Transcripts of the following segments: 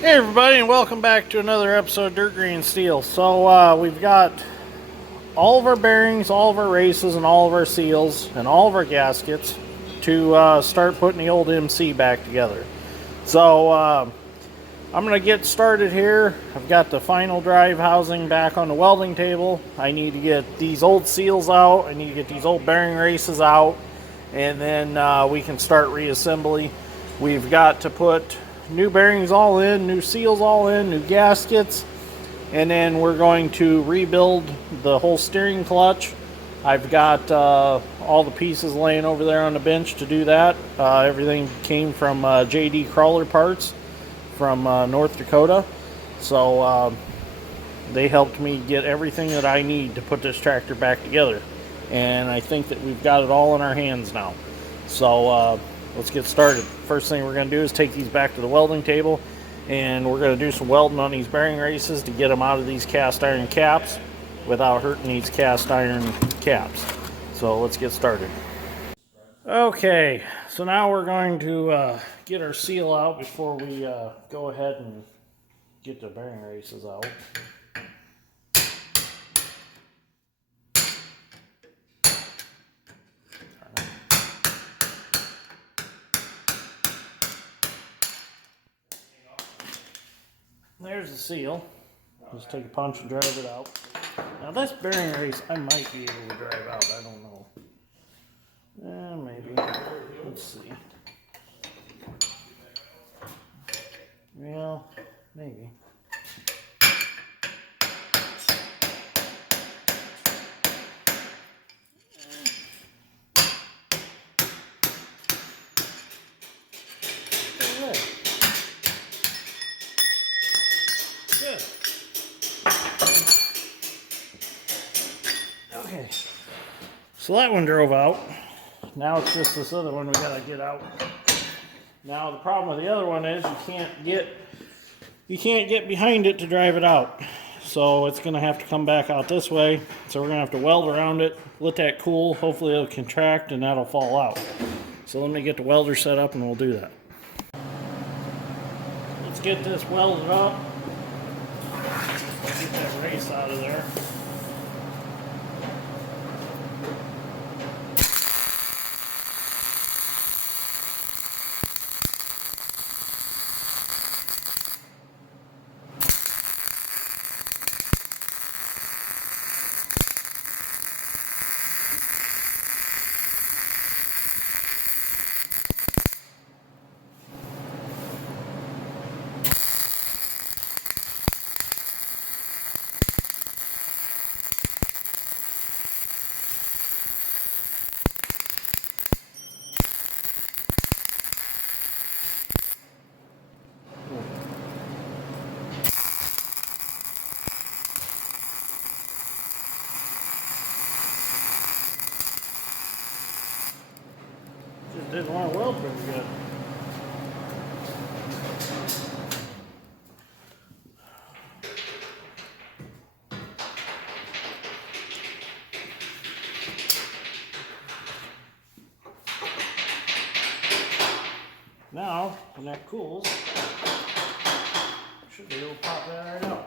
Hey everybody, and welcome back to another episode of Dirt Green Steel. So we've got all of our bearings, all of our races, and all of our seals, and all of our gaskets to start putting the old MC back together. So I'm going to get started here. I've got the final drive housing back on the welding table. I need to get these old seals out. I need to get these old bearing races out, and then we can start reassembly. We've got to put new bearings all in, new seals all in, new gaskets, and then we're going to rebuild the whole steering clutch. I've got all the pieces laying over there on the bench to do that. Everything came from JD Crawler Parts from North Dakota, so they helped me get everything that I need to put this tractor back together, and I think that we've got it all in our hands now. So let's get started. First thing we're going to do is take these back to the welding table, and we're going to do some welding on these bearing races to get them out of these cast iron caps without hurting these cast iron caps. So let's get started. Okay, so now we're going to get our seal out before we go ahead and get the bearing races out. There's the seal. Just take a punch and drive it out. Now this bearing race I might be able to drive out, I don't know. Maybe. Let's see. Well, maybe. Good. Okay. So that one drove out. Now it's just this other one we gotta get out. Now the problem with the other one is you can't get behind it to drive it out. So it's gonna have to come back out this way. So we're gonna have to weld around it, let that cool, hopefully it'll contract and that'll fall out. So let me get the welder set up and we'll do that. Let's get this welded up. Get that race out of there. Just didn't want to weld very good. Now, when that cools, should be able to pop that right out.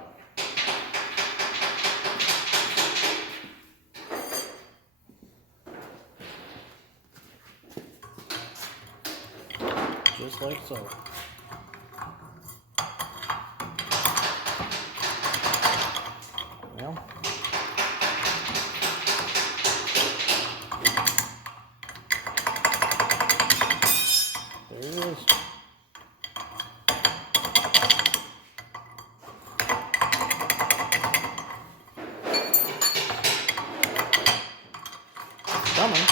Just like so. Well, there it is. It's coming.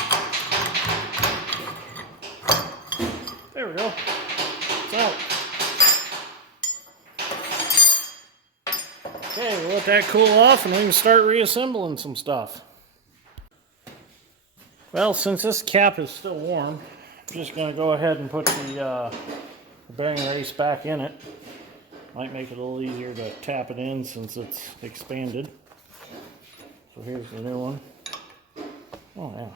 There we go. It's out. Okay, we'll let that cool off and we can start reassembling some stuff. Well, since this cap is still warm, I'm just going to go ahead and put the bearing race back in it. Might make it a little easier to tap it in since it's expanded. So here's the new one. Oh yeah.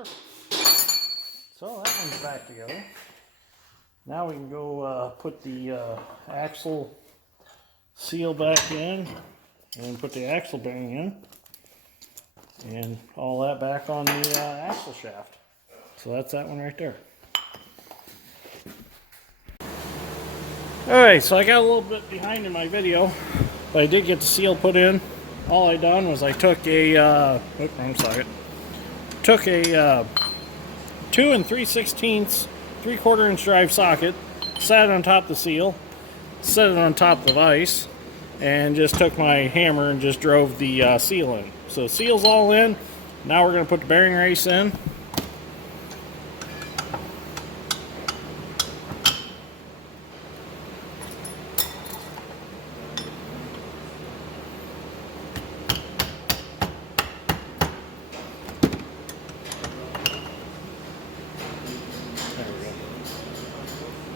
Perfect. So that one's back together. Now we can go put the axle seal back in and put the axle bearing in and all that back on the axle shaft. So that's that one right there. Alright, so I got a little bit behind in my video, but I did get the seal put in. All I done was I took a, wrong socket. Took a 2 3/16 3/4 inch drive socket, sat it on top of the seal, set it on top of the vise, and just took my hammer and just drove the seal in. So the seal's all in. Now we're going to put the bearing race in.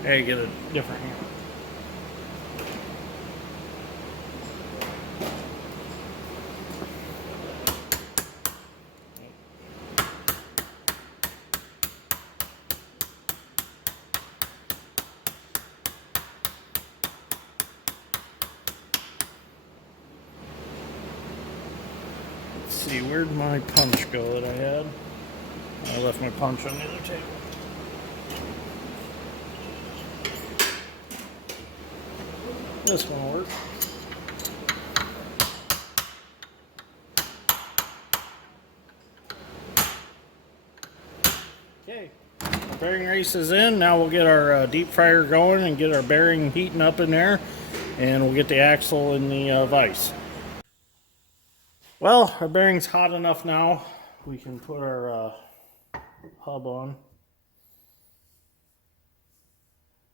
There you get a different hammer. Let's see, where'd my punch go that I had? I left my punch on the other table. This one will work. Okay, bearing race is in. Now we'll get our deep fryer going and get our bearing heating up in there, and we'll get the axle in the vise. Well, our bearing's hot enough now. We can put our hub on.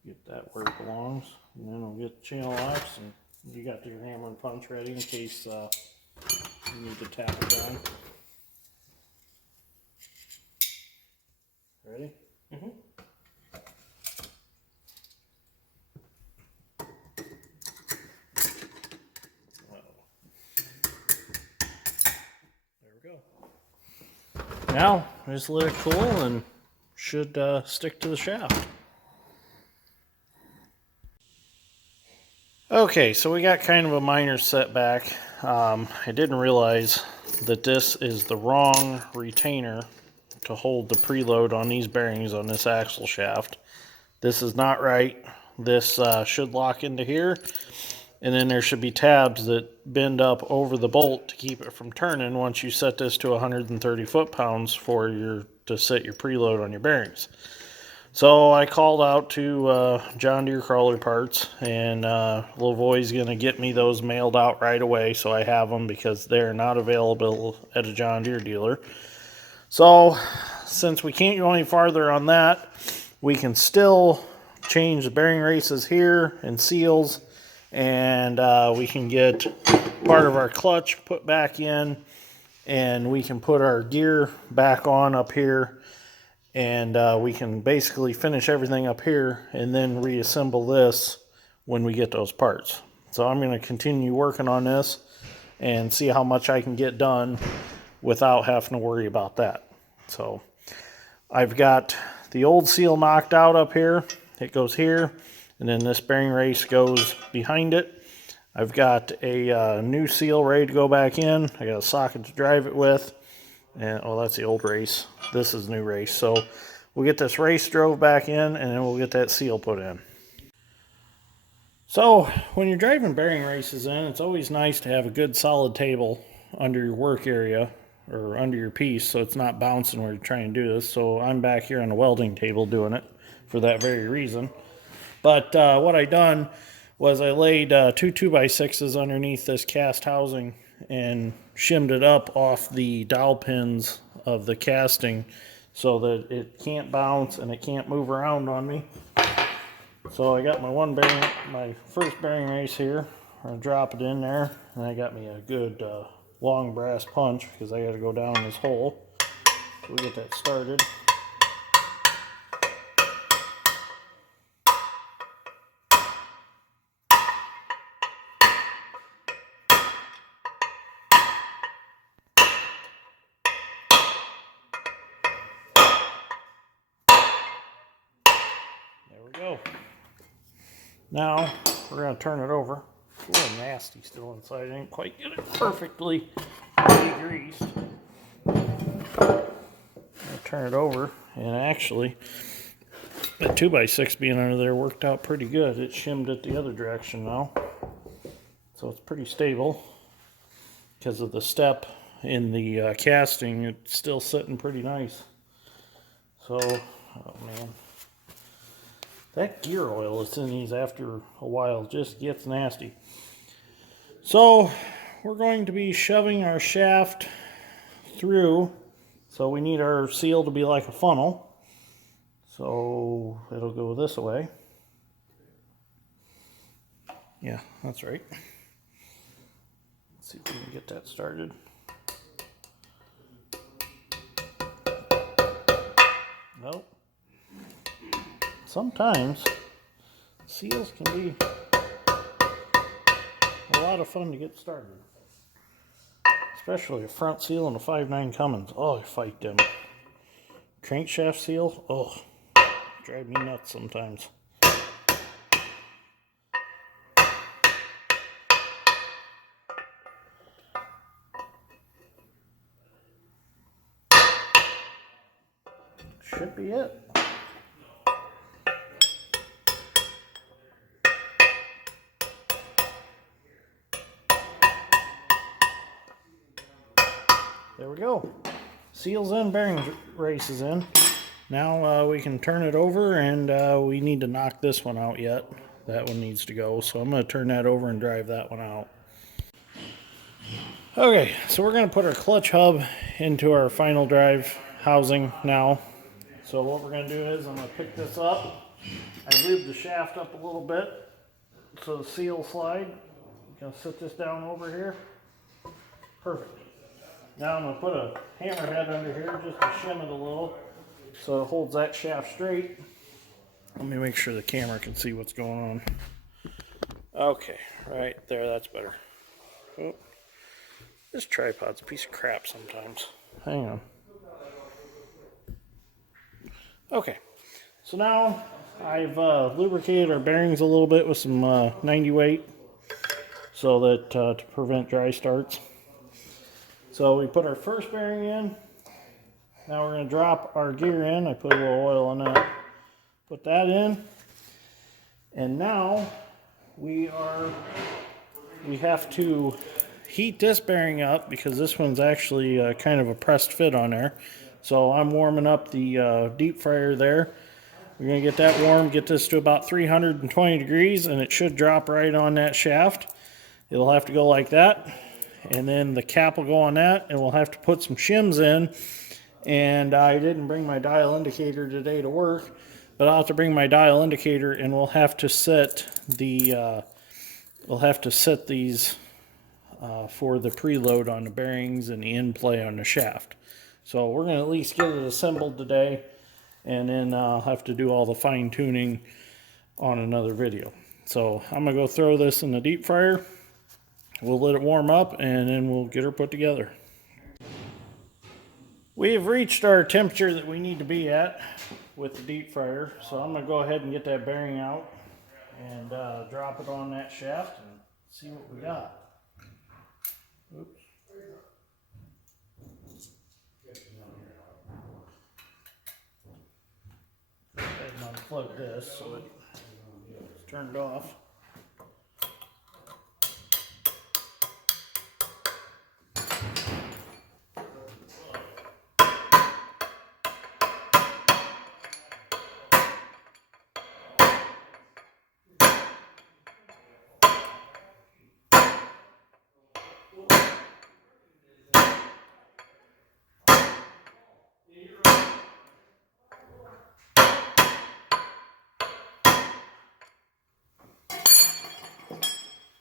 Get that where it belongs, and then we'll get the channel locks, and you got your hammer and punch ready in case you need to tap it down. Ready? Mm-hmm. There we go. Now, just let it cool and should stick to the shaft. Okay, so we got kind of a minor setback. I didn't realize that this is the wrong retainer to hold the preload on these bearings on this axle shaft. This is not right. This should lock into here, and then there should be tabs that bend up over the bolt to keep it from turning once you set this to 130 foot-pounds to set your preload on your bearings. So I called out to John Deere Crawler Parts, and little boy's going to get me those mailed out right away, so I have them because they're not available at a John Deere dealer. So since we can't go any farther on that, we can still change the bearing races here and seals, and we can get part of our clutch put back in, and we can put our gear back on up here. And we can basically finish everything up here and then reassemble this when we get those parts. So I'm going to continue working on this and see how much I can get done without having to worry about that. So I've got the old seal knocked out up here. It goes here, and then this bearing race goes behind it. I've got a new seal ready to go back in. I got a socket to drive it with. And oh, that's the old race. This is the new race. So we'll get this race drove back in, and then we'll get that seal put in. So when you're driving bearing races in, it's always nice to have a good solid table under your work area or under your piece so it's not bouncing when you're trying to do this. So I'm back here on the welding table doing it for that very reason. But what I done was I laid 2 2x6s underneath this cast housing and shimmed it up off the dowel pins of the casting so that it can't bounce and it can't move around on me. So I got my first bearing race here. I'm gonna drop it in there, and I got me a good long brass punch because I got to go down this hole. So we'll get that started. we go. Now we're going to turn it over. It's a little nasty still inside. I didn't quite get it perfectly degreased. Turn it over, and actually that 2x6 being under there worked out pretty good. It shimmed it the other direction now, so it's pretty stable. Because of the step in the casting, it's still sitting pretty nice. So, oh man, that gear oil that's in these after a while just gets nasty. So we're going to be shoving our shaft through. So we need our seal to be like a funnel. So it'll go this way. Yeah, that's right. Let's see if we can get that started. Nope. Sometimes seals can be a lot of fun to get started. Especially a front seal and a 5.9 Cummins. Oh, I fight them. Crankshaft seal, oh, drive me nuts sometimes. Should be it. There we go. Seals in, bearing races in. Now we can turn it over, and we need to knock this one out yet. That one needs to go, so I'm going to turn that over and drive that one out. Okay, so we're going to put our clutch hub into our final drive housing now. So what we're going to do is I'm going to pick this up. I lubed the shaft up a little bit so the seal slide. I'm going to set this down over here. Perfect. Now I'm going to put a hammerhead under here just to shim it a little so it holds that shaft straight. Let me make sure the camera can see what's going on. Okay, right there, that's better. Oh, this tripod's a piece of crap sometimes. Hang on. Okay, so now I've lubricated our bearings a little bit with some 90 weight so that to prevent dry starts. So we put our first bearing in. Now we're going to drop our gear in. I put a little oil on that. Put that in. And now we have to heat this bearing up because this one's actually kind of a pressed fit on there. So I'm warming up the deep fryer there. We're going to get that warm, get this to about 320 degrees, and it should drop right on that shaft. It'll have to go like that. And then the cap will go on that, and we'll have to put some shims in. And I didn't bring my dial indicator today to work, but I'll have to bring my dial indicator, and we'll have to set these for the preload on the bearings and the in play on the shaft. So we're going to at least get it assembled today, and then I'll have to do all the fine tuning on another video. So I'm going to go throw this in the deep fryer. We'll let it warm up, and then we'll get her put together. We have reached our temperature that we need to be at with the deep fryer. So I'm going to go ahead and get that bearing out and drop it on that shaft and see what we got. Oops. Go ahead and unplug this so it's turned off.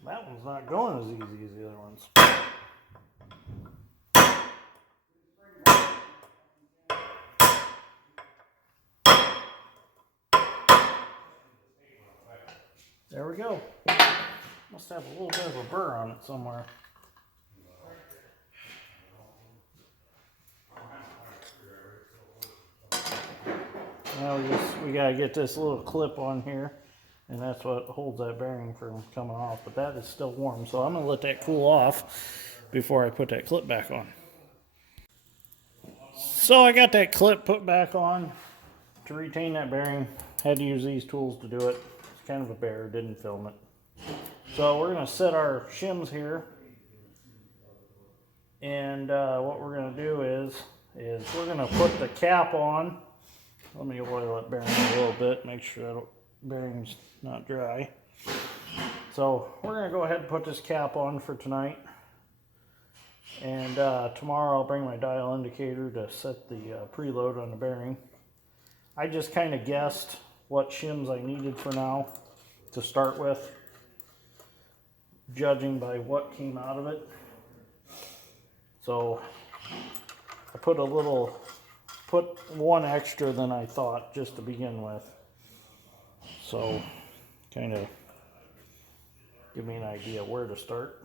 That one's not going as easy as the other ones. There we go. Must have a little bit of a burr on it somewhere. Now we gotta get this little clip on here, and that's what holds that bearing from coming off. But that is still warm, so I'm gonna let that cool off before I put that clip back on. So I got that clip put back on to retain that bearing. Had to use these tools to do it. It's kind of a bear, didn't film it. So we're gonna set our shims here, and what we're gonna do is we're gonna put the cap on. Let me oil that bearing a little bit, make sure that bearing's not dry. So we're gonna go ahead and put this cap on for tonight. And tomorrow I'll bring my dial indicator to set the preload on the bearing. I just kind of guessed what shims I needed for now to start with, judging by what came out of it. So I put one extra than I thought just to begin with. So kind of give me an idea where to start.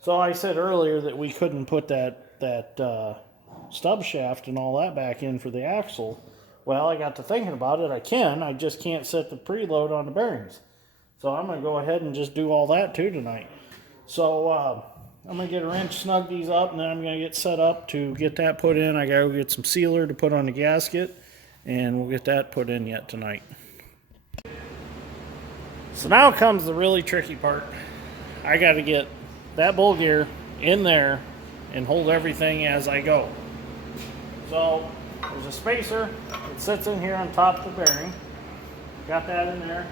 So I said earlier that we couldn't put that stub shaft and all that back in for the axle. Well, I got to thinking about it. I just can't set the preload on the bearings. So I'm going to go ahead and just do all that too tonight. So I'm going to get a wrench, snug these up, and then I'm going to get set up to get that put in. I got to go get some sealer to put on the gasket, and we'll get that put in yet tonight. So now comes the really tricky part. I got to get that bull gear in there and hold everything as I go. So there's a spacer that sits in here on top of the bearing. Got that in there.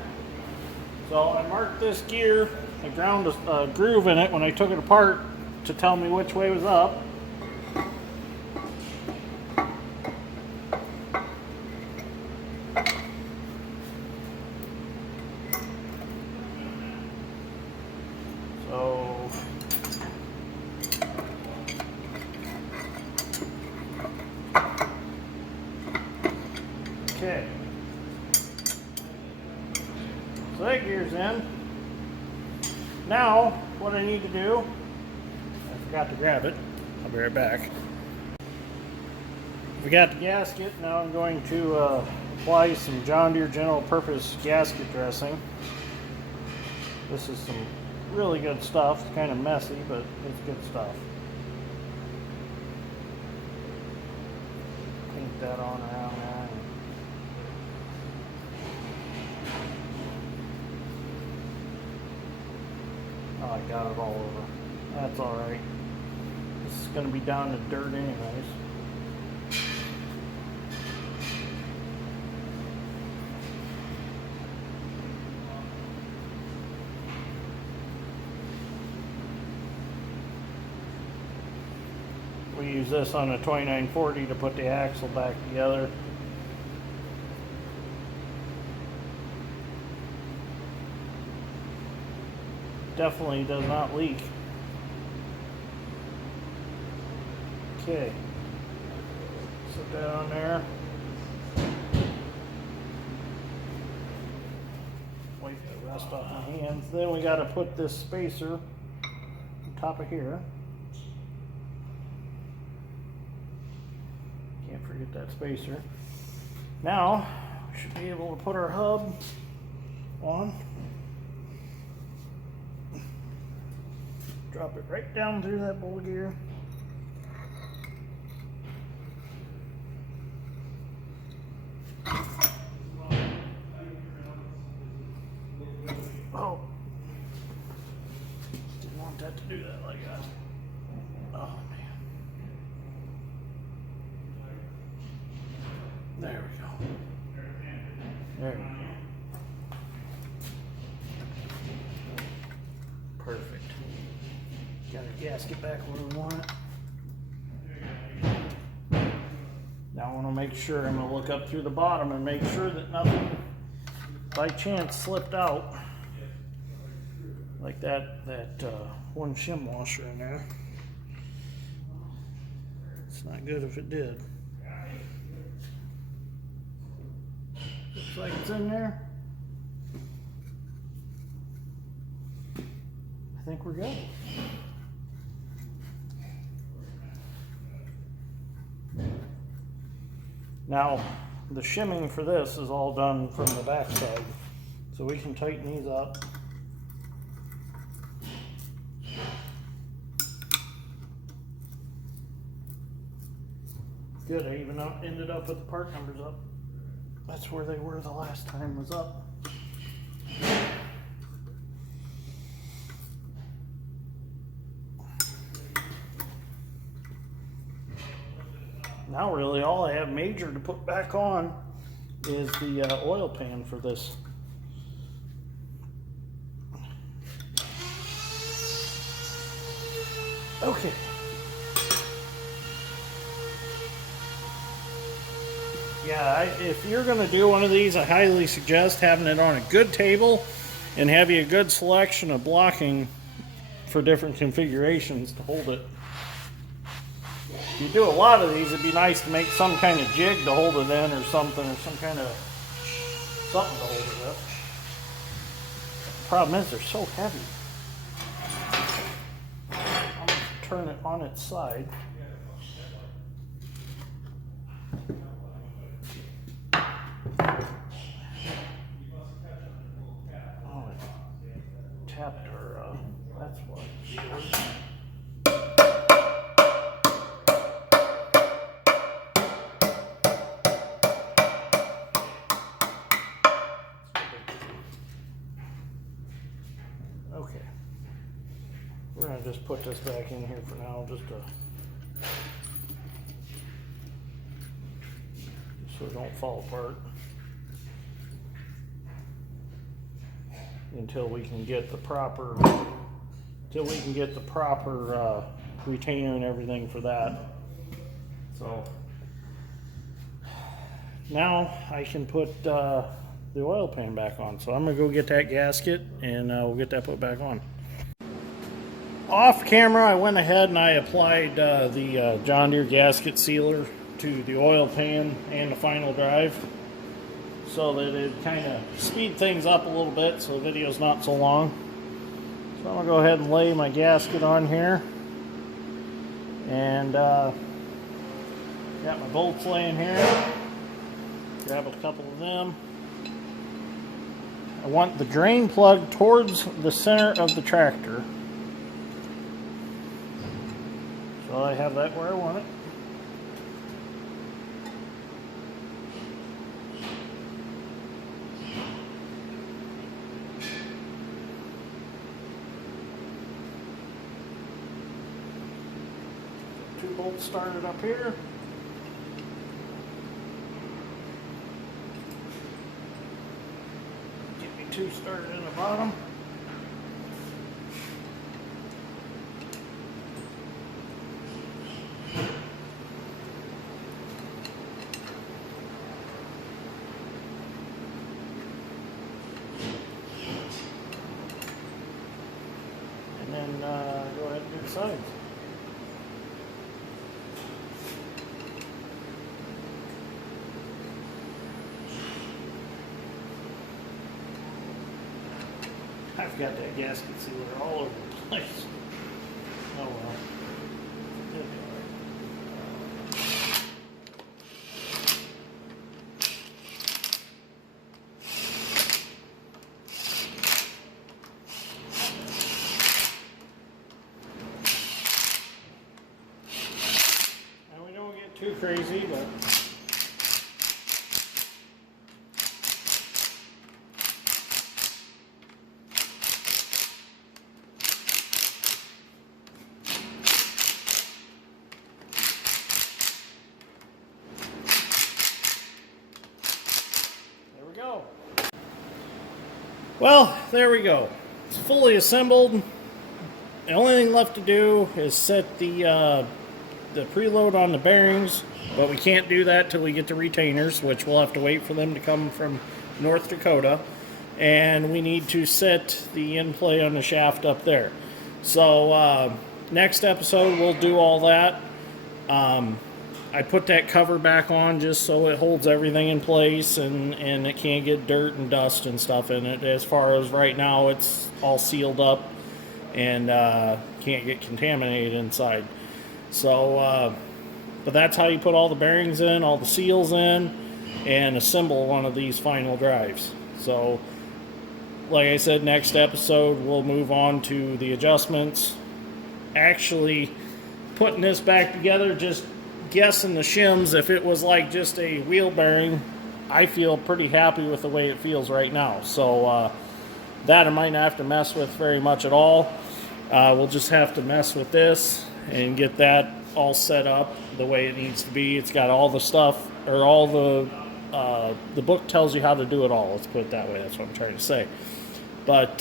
So I marked this gear. I ground a groove in it when I took it apart to tell me which way was up. So okay. So that gear's in. Now, what I need to do, I forgot to grab it. I'll be right back. We got the gasket. Now I'm going to apply some John Deere general purpose gasket dressing. This is some really good stuff. It's kind of messy, but it's good stuff. Paint that on around there. Oh, I got it all over. That's alright. This is going to be down to dirt anyways. We use this on a 2940 to put the axle back together. Definitely does not leak. Okay, set that on there. Wipe the rust off my hands. Then we got to put this spacer on top of here. Can't forget that spacer. Now we should be able to put our hub on. Drop it right down through that bull gear. Oh, didn't want that to do that like that. Oh man. There we go. There we go. Perfect. Got our gasket back where we want it. Now I want to make sure, I'm going to look up through the bottom and make sure that nothing by chance slipped out. Like that one shim washer in there. It's not good if it did. Looks like it's in there. I think we're good. Now, the shimming for this is all done from the back side. So we can tighten these up. Good, I even ended up with the part numbers up. That's where they were the last time, was up. Now really all I have major to put back on is the oil pan for this. Okay. Yeah, if you're going to do one of these, I highly suggest having it on a good table and having a good selection of blocking for different configurations to hold it. If you do a lot of these, it'd be nice to make some kind of jig to hold it in or something, or some kind of something to hold it up. The problem is they're so heavy. I'm going to turn it on its side. Chapter, that's what it is. Okay. We're going to just put this back in here for now, just so it don't fall apart. Until we can get the proper retainer and everything for that. So now I can put the oil pan back on. So I'm gonna go get that gasket and we'll get that put back on. Off camera, I went ahead and I applied the John Deere gasket sealer to the oil pan and the final drive, so that it kind of speed things up a little bit so the video's not so long. So I'm going to go ahead and lay my gasket on here. And got my bolts laying here. Grab a couple of them. I want the drain plug towards the center of the tractor. So I have that where I want it. Two bolts started up here. Get me two started in the bottom. And then go ahead and do the sides. I've got that gasket sealer all over the place. Oh well. Now we don't get too crazy, but well, there we go. It's fully assembled. The only thing left to do is set the preload on the bearings, but we can't do that till we get the retainers, which we'll have to wait for them to come from North Dakota. And we need to set the end play on the shaft up there. So next episode we'll do all that. I put that cover back on just so it holds everything in place and it can't get dirt and dust and stuff in it. As far as right now, it's all sealed up and can't get contaminated inside. So, but that's how you put all the bearings in, all the seals in. and assemble one of these final drives. So like I said, next episode we'll move on to the adjustments, actually putting this back together, just guessing the shims. If it was like just a wheel bearing, I feel pretty happy with the way it feels right now. So that I might not have to mess with very much at all. We'll just have to mess with this and get that all set up the way it needs to be. It's got all the stuff, or all the book tells you how to do it all. Let's put it that way. That's what I'm trying to say. But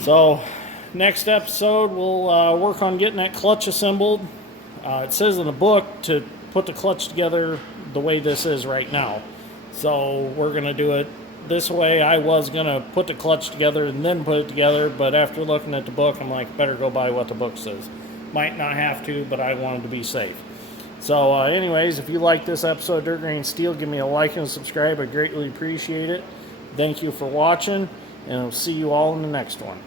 so next episode we'll work on getting that clutch assembled. It says in the book to put the clutch together the way this is right now. So we're going to do it this way. I was going to put the clutch together and then put it together, but after looking at the book, I'm like, better go by what the book says. Might not have to, but I wanted to be safe. So anyways, if you like this episode of Dirt Grain Steel, give me a like and a subscribe. I greatly appreciate it. Thank you for watching, and I'll see you all in the next one.